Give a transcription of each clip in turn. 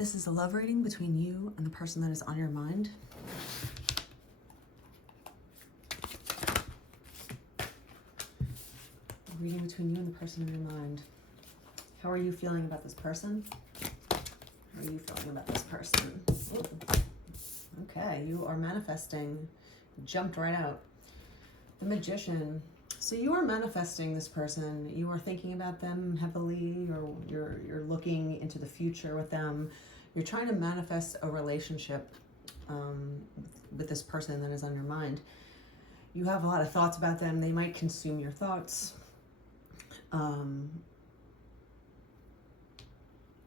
This is a love reading between you and the person that is on your mind. A reading between you and the person on your mind. How are you feeling about this person? How are you feeling about this person? Ooh. Okay, you are manifesting. Jumped right out. The Magician. So you are manifesting this person. You are thinking about them heavily, or you're looking into the future with them. You're trying to manifest a relationship with this person that is on your mind. You have a lot of thoughts about them. They might consume your thoughts.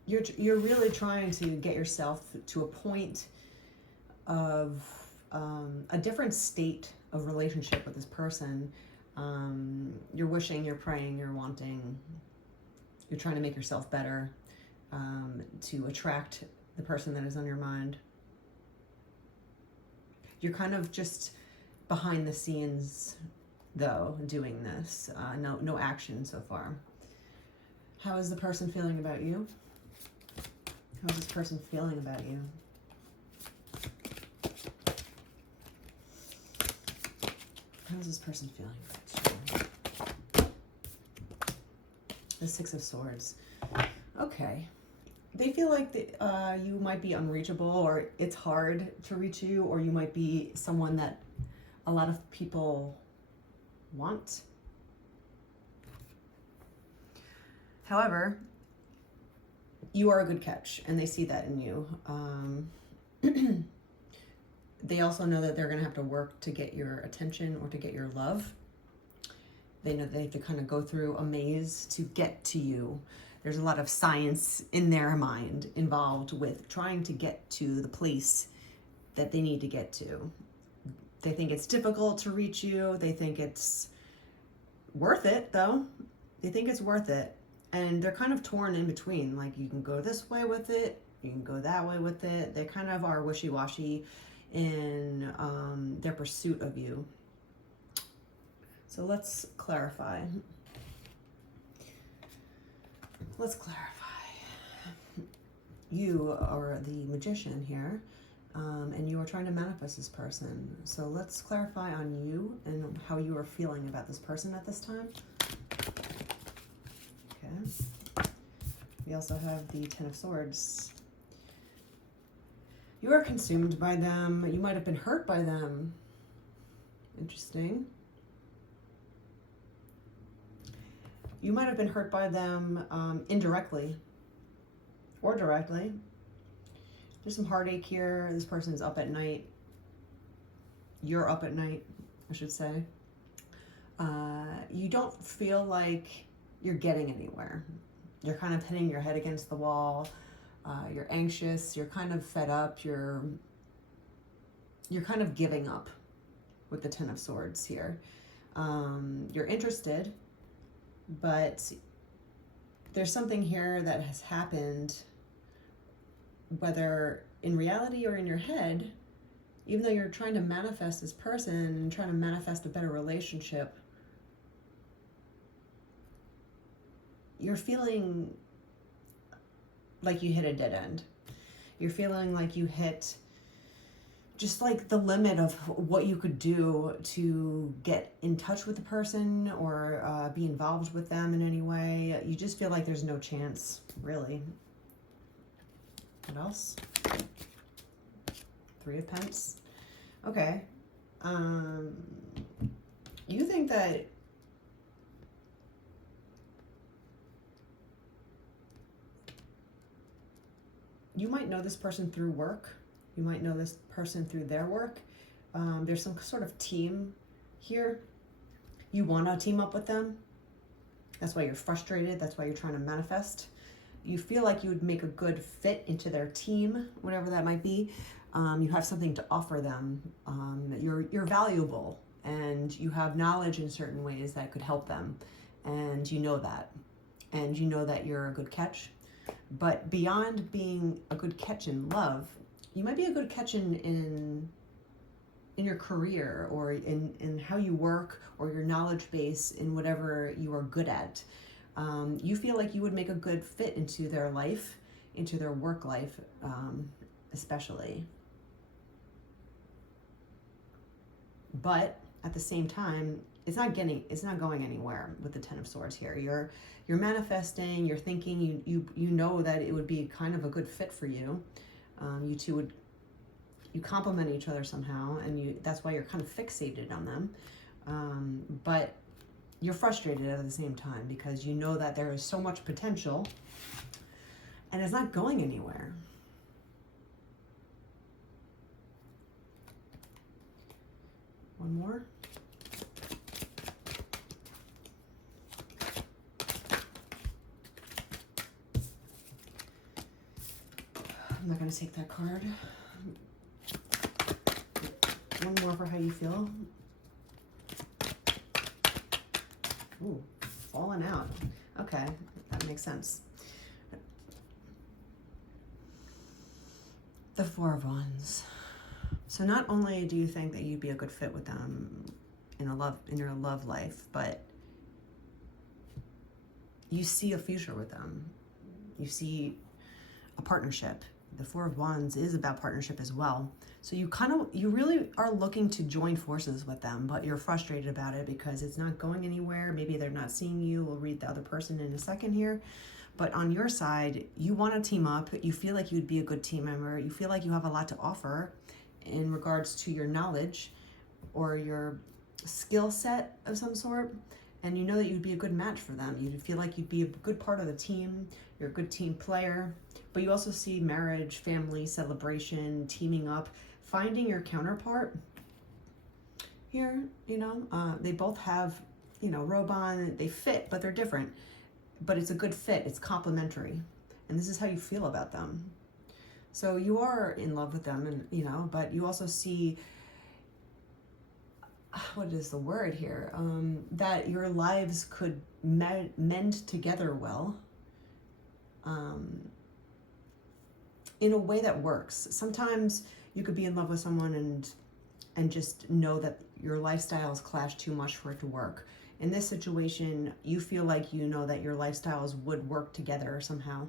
You're really trying to get yourself to a point of a different state of relationship with this person. You're wishing, you're praying, you're wanting, you're trying to make yourself better to attract the person that is on your mind. You're kind of just behind the scenes, though, doing this. No action so far. How is the person feeling about you? How is this person feeling about you? How is this person feeling about you? The Six of Swords. Okay. They feel like you might be unreachable, or it's hard to reach you, or you might be someone that a lot of people want. However, you are a good catch, and they see that in you. They also know that they're going to have to work to get your attention or to get your love. They know they have to kind of go through a maze to get to you. There's a lot of science in their mind involved with trying to get to the place that they need to get to. They think it's difficult to reach you. They think it's worth it, though. They think it's worth it. And they're kind of torn in between. Like, you can go this way with it, you can go that way with it. They kind of are wishy-washy in their pursuit of you. So let's clarify. Let's clarify. You are the Magician here, and you are trying to manifest this person. So let's clarify on you and how you are feeling about this person at this time. Okay. We also have the Ten of Swords. You are consumed by them. You might have been hurt by them. Interesting. You might have been hurt by them indirectly or directly. There's some heartache here. This person is up at night. You're up at night, I should say. You don't feel like you're getting anywhere. You're kind of hitting your head against the wall. You're anxious. You're kind of fed up. You're kind of giving up with the Ten of Swords here. You're interested, but there's something here that has happened, whether in reality or in your head. Even though you're trying to manifest this person and trying to manifest a better relationship, you're feeling like you hit a dead end. You're feeling like you hit just like the limit of what you could do to get in touch with the person or be involved with them in any way. You just feel like there's no chance, really. What else? Three of Pentacles. Okay. You think that you might know this person through work. You might know this person through their work. There's some sort of team here. You want to team up with them. That's why you're frustrated. That's why you're trying to manifest. You feel like you would make a good fit into their team, whatever that might be. You have something to offer them. You're valuable, and you have knowledge in certain ways that could help them. And you know that. And you know that you're a good catch. But beyond being a good catch in love, you might be a good catch in your career, or in how you work, or your knowledge base in whatever you are good at. You feel like you would make a good fit into their life. into their work life, especially. But at the same time, it's not going anywhere with the Ten of Swords here. You're manifesting, you're thinking, you know that it would be kind of a good fit for you. You two you complement each other somehow, and that's why you're kind of fixated on them. But you're frustrated at the same time because you know that there is so much potential and it's not going anywhere. One more. I'm not going to take that card. One more for how you feel. Ooh, falling out. Okay, that makes sense. The Four of Wands. So not only do you think that you'd be a good fit with them in your love life, but you see a future with them. You see a partnership. The Four of Wands is about partnership as well. So you really are looking to join forces with them, but you're frustrated about it because it's not going anywhere. Maybe they're not seeing you. We'll read the other person in a second here. But on your side, you want to team up. You feel like you'd be a good team member. You feel like you have a lot to offer in regards to your knowledge or your skill set of some sort. And you know that you'd be a good match for them. You feel like you'd be a good part of the team. You're a good team player. But you also see marriage, family, celebration, teaming up, finding your counterpart here. They both have, robe on. They fit, but they're different. But it's a good fit. It's complementary. And this is how you feel about them. So you are in love with them, and but you also see, what is the word here? That your lives could mend together well, in a way that works. Sometimes you could be in love with someone and just know that your lifestyles clash too much for it to work. In this situation, you feel like you know that your lifestyles would work together somehow.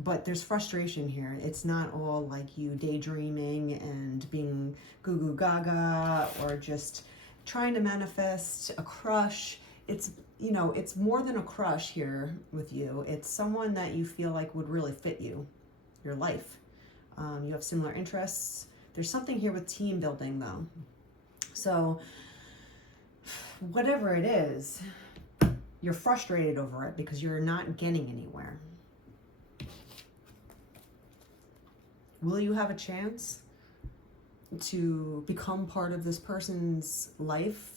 But there's frustration here. It's not all like you daydreaming and being goo goo gaga or just trying to manifest a crush. It's more than a crush here with you. It's someone that you feel like would really fit your life. You have similar interests. There's something here with team building though. So whatever it is, you're frustrated over it because you're not getting anywhere. Will you have a chance to become part of this person's life,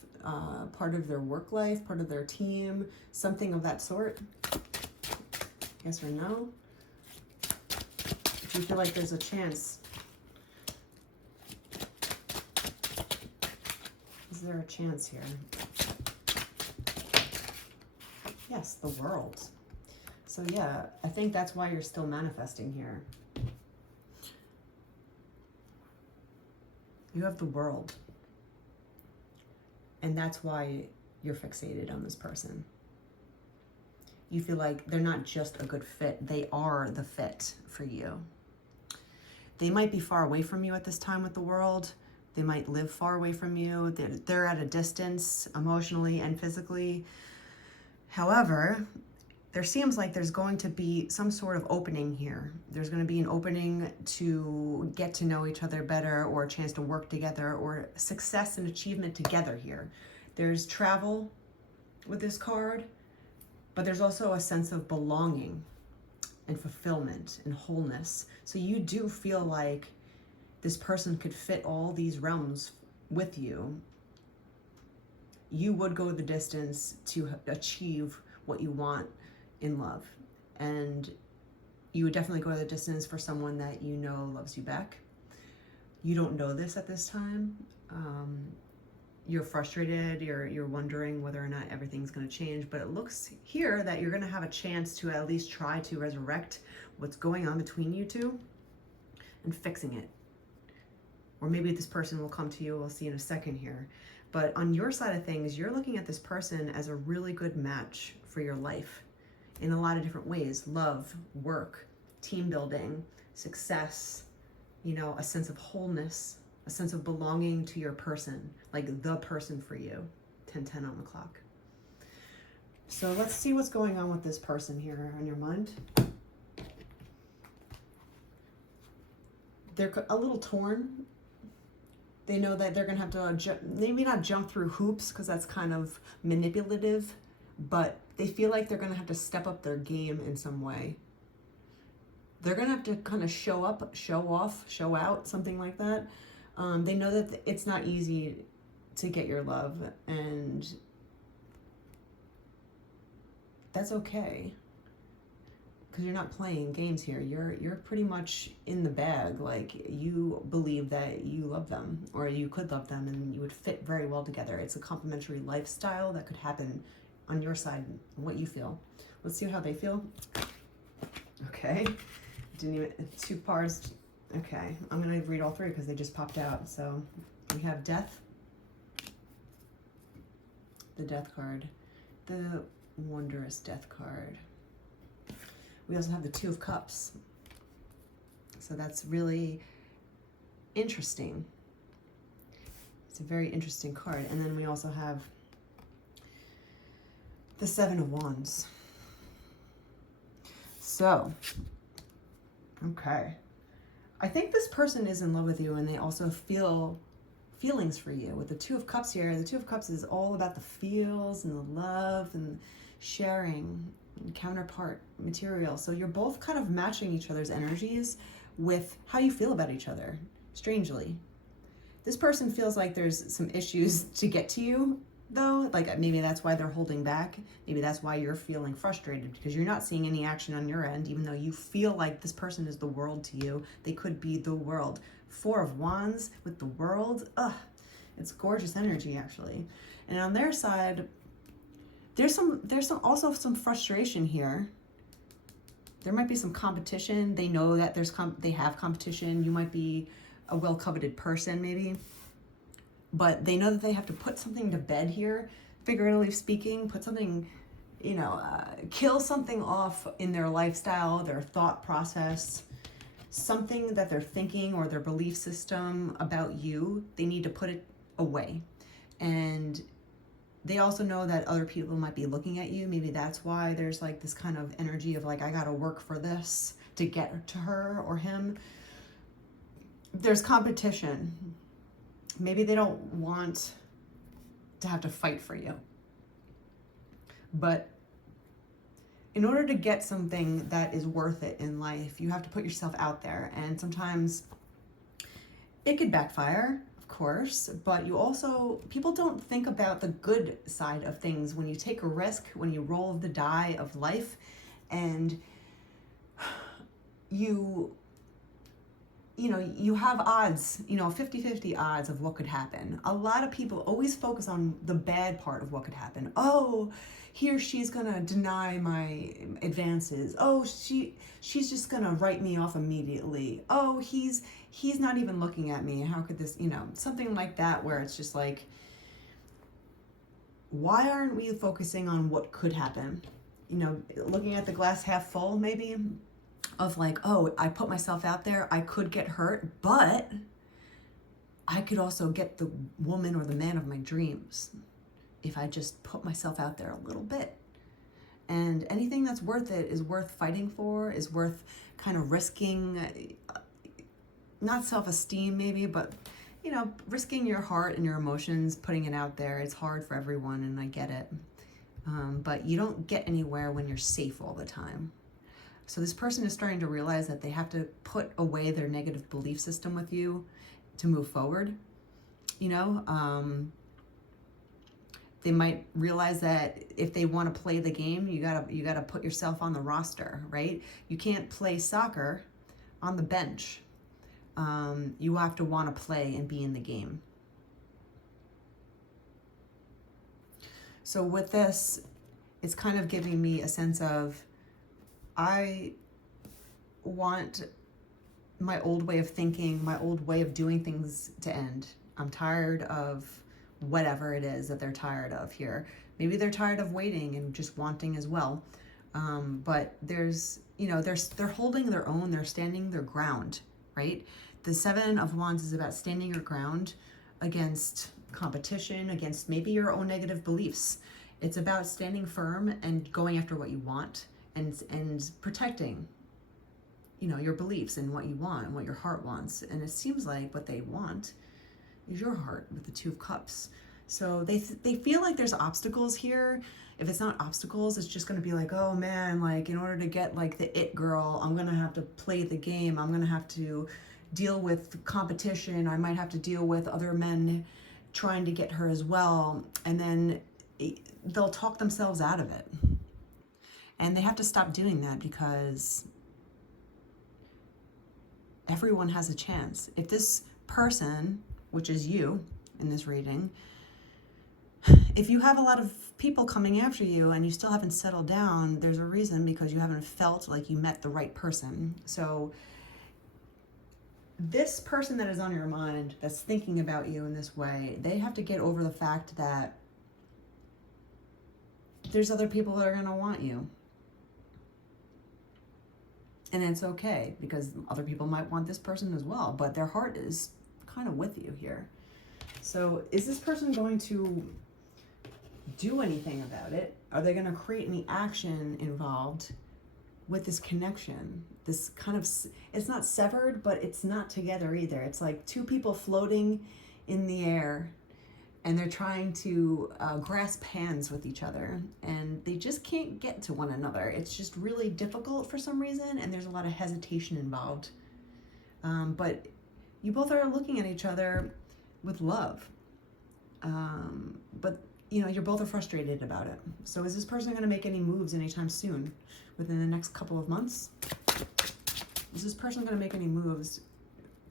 part of their work life, part of their team, something of that sort? Yes or no? Do you feel like there's a chance? Is there a chance here? Yes, the World. So yeah, I think that's why you're still manifesting here. You have the World. And that's why you're fixated on this person. You feel like they're not just a good fit, they are the fit for you. They might be far away from you at this time with the World. They might live far away from you. They're at a distance emotionally and physically. However, there seems like there's going to be some sort of opening here. There's going to be an opening to get to know each other better, or a chance to work together, or success and achievement together here. There's travel with this card, but there's also a sense of belonging and fulfillment and wholeness. So you do feel like this person could fit all these realms with you. You would go the distance to achieve what you want in love. And you would definitely go the distance for someone that you know loves you back. You don't know this at this time. You're frustrated, you're wondering whether or not everything's going to change, but it looks here that you're going to have a chance to at least try to resurrect what's going on between you two and fixing it. Or maybe this person will come to you, we'll see in a second here. But on your side of things, you're looking at this person as a really good match for your life. in a lot of different ways: love, work, team building, success, you know, a sense of wholeness, a sense of belonging to your person, like the person for you. 10:10 on the clock. So let's see what's going on with this person here on your mind. They're a little torn. They know that they're going to have to maybe not jump through hoops, because that's kind of manipulative, but they feel like they're going to have to step up their game in some way. They're going to have to kind of show up, show off, show out, something like that. They know that it's not easy to get your love, and that's okay, because you're not playing games here. You're pretty much in the bag. Like, you believe that you love them, or you could love them, and you would fit very well together. It's a complementary lifestyle that could happen on your side, what you feel. Let's see how they feel. Okay, didn't even, 2 parts. Okay, I'm gonna read all 3 because they just popped out. So we have death, the death card, the wondrous death card. We also have the 2 of Cups. So that's really interesting. It's a very interesting card. And then we also have the 7 of Wands. So, okay. I think this person is in love with you, and they also feel feelings for you. With the 2 of Cups here, the 2 of Cups is all about the feels and the love and sharing and counterpart material. So you're both kind of matching each other's energies with how you feel about each other, strangely. This person feels like there's some issues to get to you, though. Like, maybe that's why they're holding back. Maybe that's why you're feeling frustrated, because you're not seeing any action on your end, even though you feel like this person is the world to you. They could be the world. 4 of Wands with the world. Ugh, it's gorgeous energy, actually. And on their side, there's also some frustration here. There might be some competition. They know that they have competition. You might be a well-coveted person, maybe. But they know that they have to put something to bed here, figuratively speaking, put something, you know, kill something off in their lifestyle, their thought process, something that they're thinking, or their belief system about you. They need to put it away. And they also know that other people might be looking at you. Maybe that's why there's like this kind of energy of like, I gotta work for this to get to her or him. There's competition. Maybe they don't want to have to fight for you. But in order to get something that is worth it in life, you have to put yourself out there. And sometimes it could backfire, of course, but people don't think about the good side of things when you take a risk, when you roll the die of life, and you have odds, 50-50 odds of what could happen. A lot of people always focus on the bad part of what could happen. Oh, he or she's gonna deny my advances. Oh, she's just gonna write me off immediately. Oh, he's not even looking at me. How could this, something like that, where it's just like, why aren't we focusing on what could happen? Looking at the glass half full, maybe, of like, oh, I put myself out there, I could get hurt, but I could also get the woman or the man of my dreams if I just put myself out there a little bit. And anything that's worth it is worth fighting for, is worth kind of risking, not self-esteem maybe, but risking your heart and your emotions, putting it out there. It's hard for everyone, and I get it. But you don't get anywhere when you're safe all the time. So this person is starting to realize that they have to put away their negative belief system with you to move forward. They might realize that if they want to play the game, you gotta put yourself on the roster, right? You can't play soccer on the bench. You have to want to play and be in the game. So with this, it's kind of giving me a sense of, I want my old way of thinking, my old way of doing things to end. I'm tired of whatever it is that they're tired of here. Maybe they're tired of waiting and just wanting as well. But there's, they're holding their own, they're standing their ground, right? The Seven of Wands is about standing your ground against competition, against maybe your own negative beliefs. It's about standing firm and going after what you want, and protecting, your beliefs and what you want and what your heart wants. And it seems like what they want is your heart with the Two of Cups. So they feel like there's obstacles here. If it's not obstacles, it's just going to be like, oh man, like in order to get like the it girl, I'm going to have to play the game. I'm going to have to deal with competition. I might have to deal with other men trying to get her as well. And then they'll talk themselves out of it. And they have to stop doing that, because everyone has a chance. If this person, which is you in this reading, if you have a lot of people coming after you and you still haven't settled down, there's a reason, because you haven't felt like you met the right person. So this person that is on your mind, that's thinking about you in this way, they have to get over the fact that there's other people that are going to want you. And it's okay, because other people might want this person as well, but their heart is kind of with you here. So is this person going to do anything about it? Are they going to create any action involved with this connection? This kind of, it's not severed, but it's not together either. It's like two people floating in the air, and they're trying to grasp hands with each other, and they just can't get to one another. It's just really difficult for some reason, and there's a lot of hesitation involved. But you both are looking at each other with love. But you both are frustrated about it. So is this person going to make any moves anytime soon, within the next couple of months? Is this person going to make any moves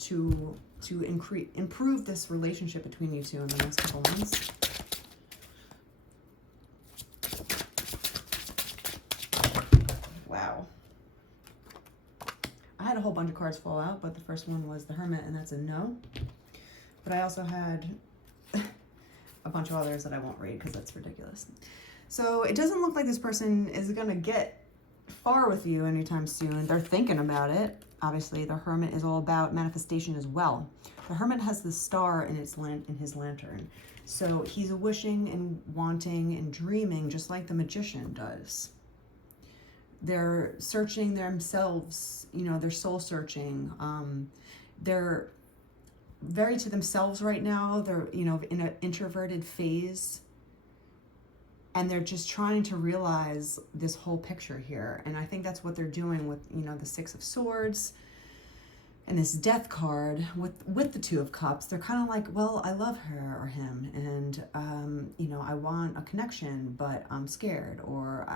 to improve this relationship between you two in the next couple months? Wow. I had a whole bunch of cards fall out, but the first one was the Hermit, and that's a no. But I also had a bunch of others that I won't read because that's ridiculous. So it doesn't look like this person is going to get far with you anytime soon. They're thinking about it. Obviously, the Hermit is all about manifestation as well. The Hermit has the star in his lantern. So he's wishing and wanting and dreaming just like the Magician does. They're searching themselves, they're soul searching. They're very to themselves right now. They're, in an introverted phase. And they're just trying to realize this whole picture here. And I think that's what they're doing with, the Six of Swords and this Death card with the Two of Cups. They're kind of like, well, I love her or him. And, I want a connection, but I'm scared. Or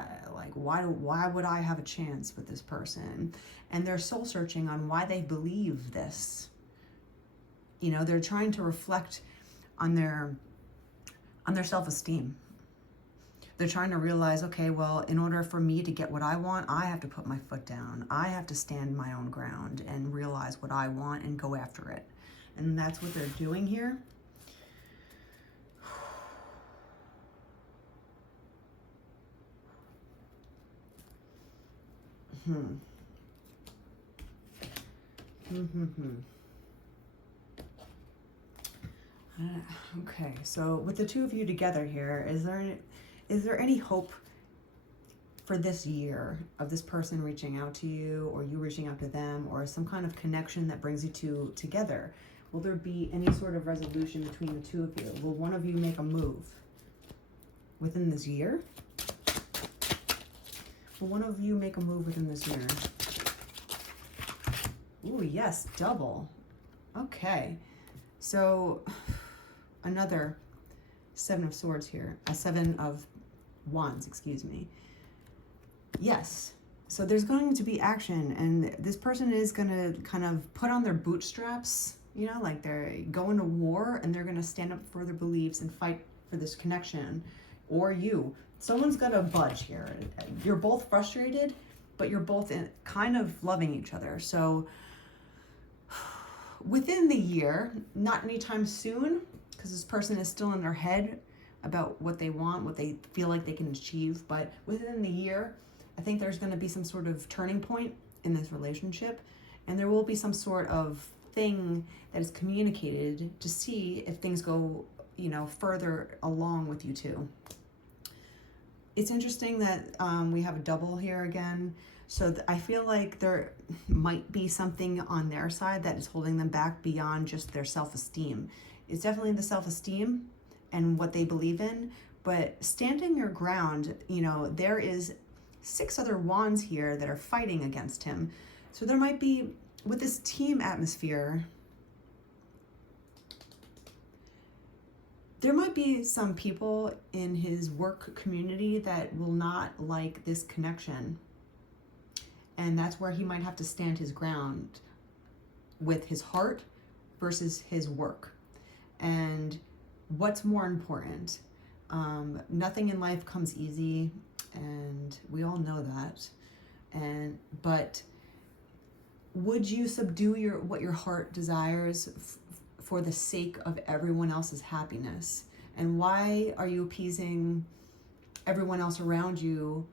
why would I have a chance with this person? And they're soul searching on why they believe this. They're trying to reflect on their self-esteem. They're trying to realize, okay, well, in order for me to get what I want, I have to put my foot down. I have to stand my own ground and realize what I want and go after it. And that's what they're doing here. Okay, so with the two of you together here, is there any hope for this year of this person reaching out to you, or you reaching out to them, or some kind of connection that brings you two together? Will there be any sort of resolution between the two of you? Will one of you make a move within this year? Will one of you make a move within this year? Ooh, yes, double. Okay, so another Seven of Swords here, a Seven of Wands, excuse me. Yes, so there's going to be action, and this person is going to kind of put on their bootstraps, like they're going to war, and they're going to stand up for their beliefs and fight for this connection. Or you. Someone's got to budge here. You're both frustrated, but you're both kind of loving each other. So within the year, not anytime soon, because this person is still in their head about what they want, what they feel like they can achieve, but within the year, I think there's going to be some sort of turning point in this relationship, and there will be some sort of thing that is communicated to see if things go, further along with you two. It's interesting that we have a double here again. So I feel like there might be something on their side that is holding them back beyond just their self-esteem. It's definitely the self-esteem and what they believe in, but standing your ground, there is 6 other wands here that are fighting against him. So there might be, with this team atmosphere, there might be some people in his work community that will not like this connection. And that's where he might have to stand his ground with his heart versus his work. And what's more important? Nothing in life comes easy, and we all know that. But would you subdue what your heart desires for the sake of everyone else's happiness? And why are you appeasing everyone else around you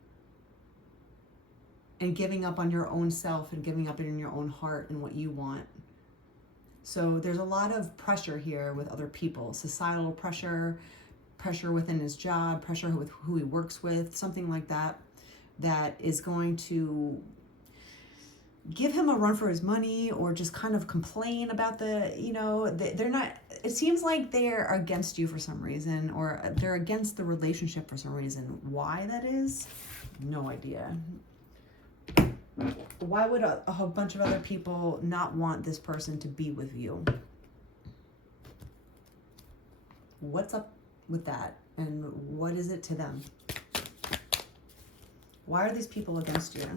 and giving up on your own self and giving up in your own heart and what you want? So there's a lot of pressure here with other people, societal pressure within his job, pressure with who he works with, something like that, that is going to give him a run for his money, or just kind of complain about they're not, it seems like they're against you for some reason, or they're against the relationship for some reason. Why that is, no idea. Why would a whole bunch of other people not want this person to be with you? What's up with that? And what is it to them? Why are these people against you?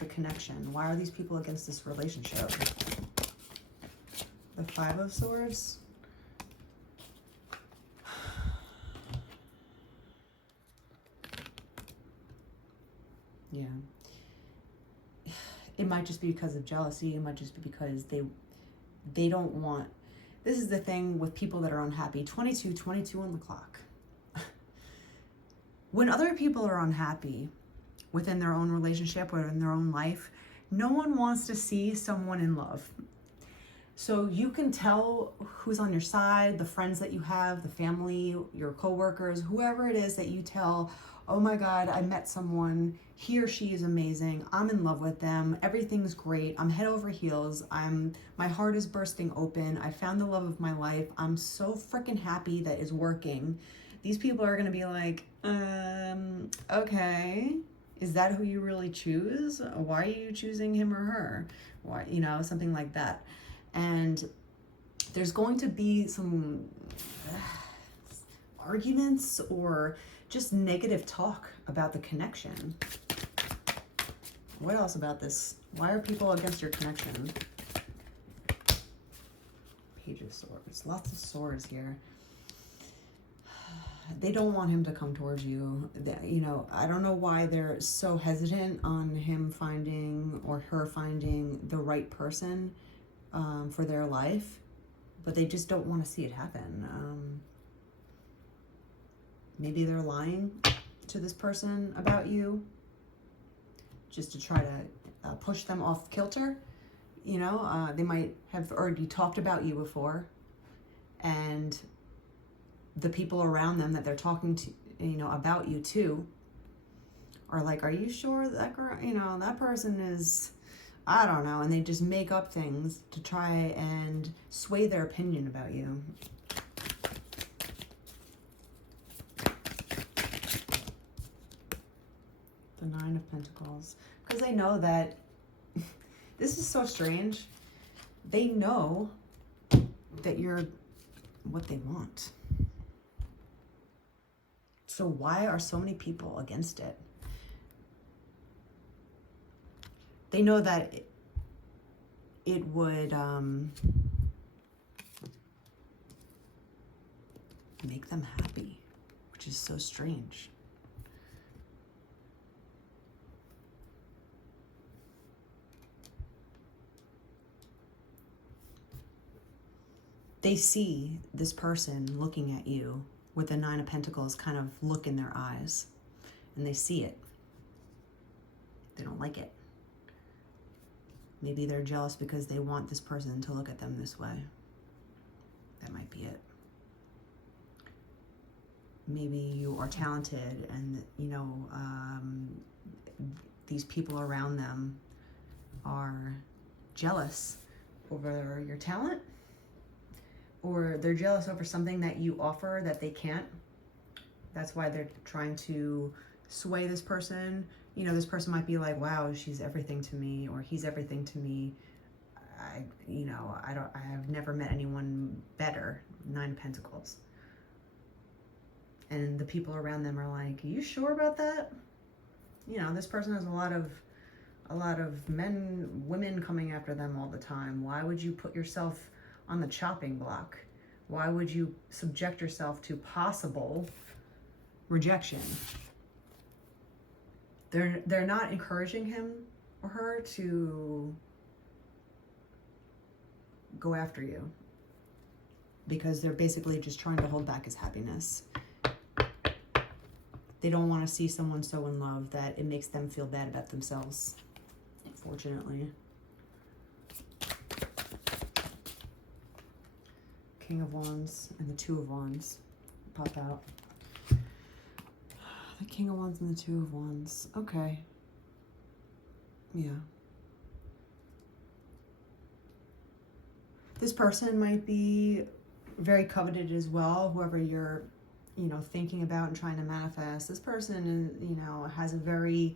The connection. Why are these people against this relationship? The 5 of Swords. Yeah. It might just be because of jealousy. It might just be because they don't want. This is the thing with people that are unhappy. 22 on the clock. When other people are unhappy within their own relationship or in their own life, no one wants to see someone in love. So you can tell who's on your side, the friends that you have, the family, your coworkers, whoever it is that you tell, oh my God, I met someone, he or she is amazing, I'm in love with them, everything's great, I'm head over heels, my heart is bursting open, I found the love of my life, I'm so freaking happy that it's working. These people are gonna be like, okay, is that who you really choose? Why are you choosing him or her? Why, something like that. And there's going to be some arguments or just negative talk about the connection. What else about this? Why are people against your connection? Page of Swords. Lots of swords here. They don't want him to come towards you. I don't know why they're so hesitant on him finding or her finding the right person for their life, but they just don't want to see it happen. Maybe they're lying to this person about you just to try to push them off kilter. They might have already talked about you before, and the people around them that they're talking to, about you too, are like, are you sure that girl, that person is, I don't know, and they just make up things to try and sway their opinion about you. The 9 of Pentacles. Because they know that, this is so strange, they know that you're what they want. So why are so many people against it? They know that it would make them happy, which is so strange. They see this person looking at you with the 9 of Pentacles kind of look in their eyes, and they see it. like it. Maybe they're jealous because they want this person to look at them this way. That might be it. Maybe you are talented and, these people around them are jealous over your talent, or they're jealous over something that you offer that they can't. That's why they're trying to sway this person. This person might be like, wow, she's everything to me, or he's everything to me. I have never met anyone better. 9 of Pentacles. And the people around them are like, are you sure about that? This person has a lot of men, women coming after them all the time. Why would you put yourself on the chopping block? Why would you subject yourself to possible rejection? They're not encouraging him or her to go after you, because they're basically just trying to hold back his happiness. They don't want to see someone so in love that it makes them feel bad about themselves, unfortunately. King of Wands and the 2 of Wands pop out. The King of Wands and the 2 of Wands. Okay. Yeah. This person might be very coveted as well, whoever you're, thinking about and trying to manifest. This person, has a very,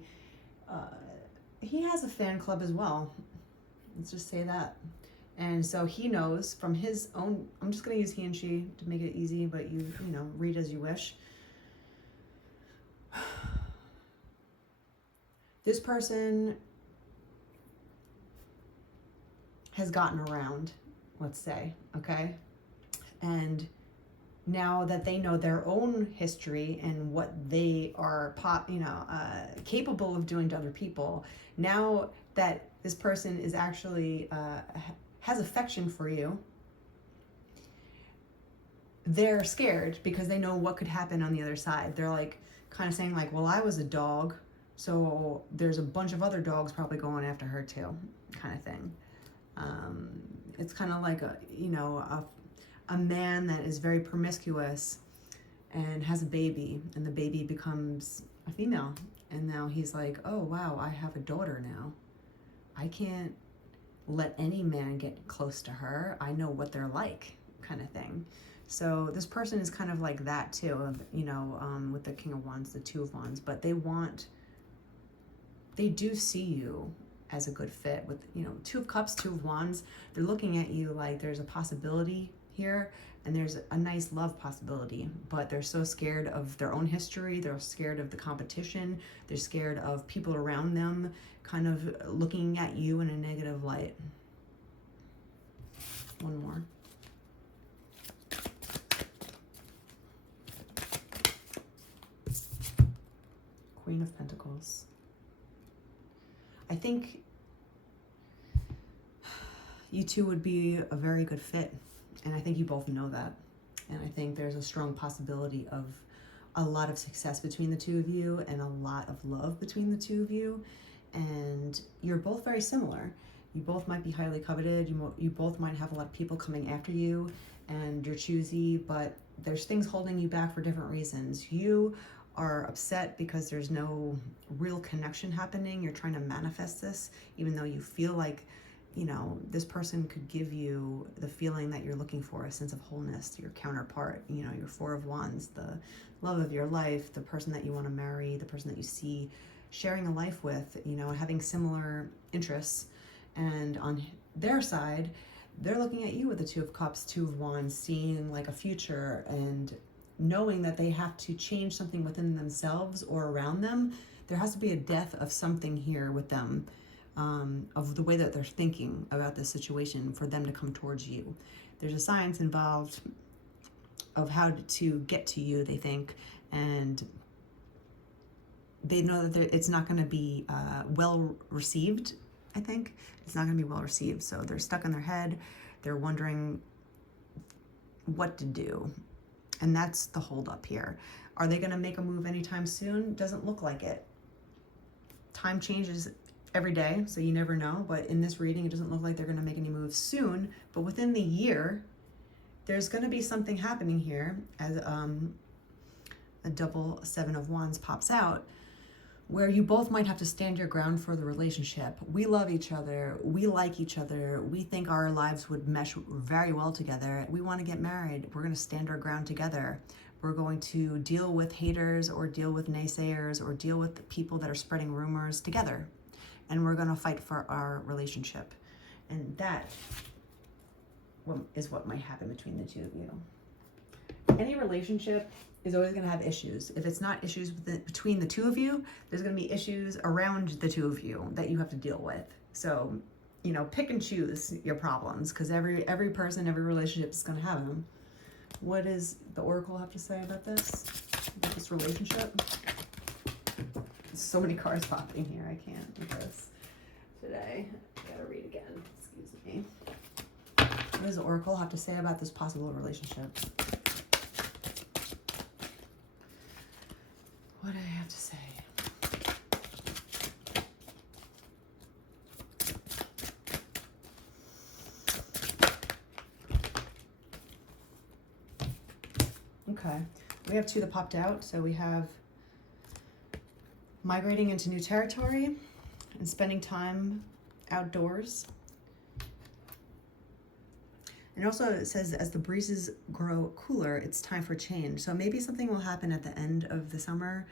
he has a fan club as well. Let's just say that. And so he knows from his own, I'm just going to use he and she to make it easy, but you read as you wish. This person has gotten around, let's say, okay? And now that they know their own history and what they are capable of doing to other people, now that this person is actually has affection for you, they're scared because they know what could happen on the other side. They're like kind of saying like, well, I was a dog, so there's a bunch of other dogs probably going after her too, kind of thing. It's kind of like a man that is very promiscuous and has a baby, and the baby becomes a female, and now he's like, oh wow, I have a daughter now. I can't let any man get close to her. I know what they're like, kind of thing. So this person is kind of like that too, with the King of Wands, the 2 of Wands, but they do see you as a good fit with, 2 of Cups, 2 of Wands. They're looking at you like there's a possibility here, and there's a nice love possibility, but they're so scared of their own history. They're scared of the competition. They're scared of people around them kind of looking at you in a negative light. One more. Queen of Pentacles. I think you two would be a very good fit, and I think you both know that. And I think there's a strong possibility of a lot of success between the 2 of you and a lot of love between the 2 of you. And you're both very similar. You both might be highly coveted. You both might have a lot of people coming after you, and you're choosy, but there's things holding you back for different reasons. You are upset because there's no real connection happening. You're trying to manifest this, even though you feel like, this person could give you the feeling that you're looking for, a sense of wholeness, your counterpart, your 4 of Wands, the love of your life, the person that you want to marry, the person that you see sharing a life with, having similar interests. And on their side, they're looking at you with the 2 of Cups, 2 of Wands, seeing like a future and knowing that they have to change something within themselves or around them. There has to be a death of something here with them, of the way that they're thinking about this situation for them to come towards you. There's a science involved of how to get to you, they think, and they know that it's not going to be well received. I think it's not going to be well received. So they're stuck in their head. They're wondering what to do. And that's the holdup here. Are they going to make a move anytime soon? Doesn't look like it. Time changes every day, so you never know. But in this reading, it doesn't look like they're going to make any moves soon. But within the year, there's going to be something happening here as a double Seven of Wands pops out, where you both might have to stand your ground for the relationship. We love each other. We like each other. We think our lives would mesh very well together. We want to get married. We're going to stand our ground together. We're going to deal with haters or deal with naysayers or deal with people that are spreading rumors together. And we're going to fight for our relationship. And that is what might happen between the two of you. Any relationship is always going to have issues. If it's not issues between the two of you, there's going to be issues around the two of you that you have to deal with. So, you know, pick and choose your problems, because every person, every relationship is going to have them. What does the Oracle have to say about this relationship? There's so many cards popping here. I can't do this today. I gotta read again. Excuse me. What does the Oracle have to say about this possible relationship? What do I have to say? Okay, we have two that popped out. So we have migrating into new territory and spending time outdoors. And also it says, as the breezes grow cooler, it's time for change. So maybe something will happen at the end of the summer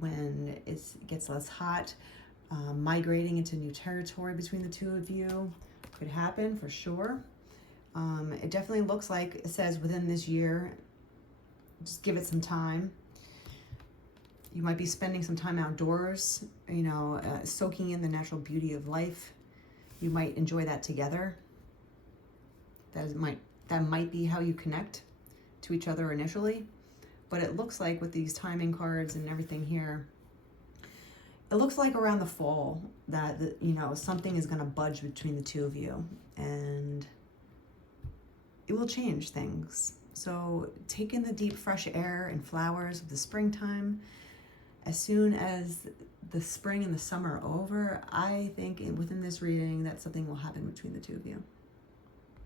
when it gets less hot. Migrating into new territory between the two of you could happen for sure. It definitely looks like it says within this year, just give it some time. You might be spending some time outdoors, you know, soaking in the natural beauty of life. You might enjoy that together. That might be how you connect to each other initially. But it looks like with these timing cards and everything here, it looks like around the fall that, you know, something is going to budge between the two of you. And it will change things. So take in the deep, fresh air and flowers of the springtime. As soon as the spring and the summer are over, I think within this reading that something will happen between the two of you.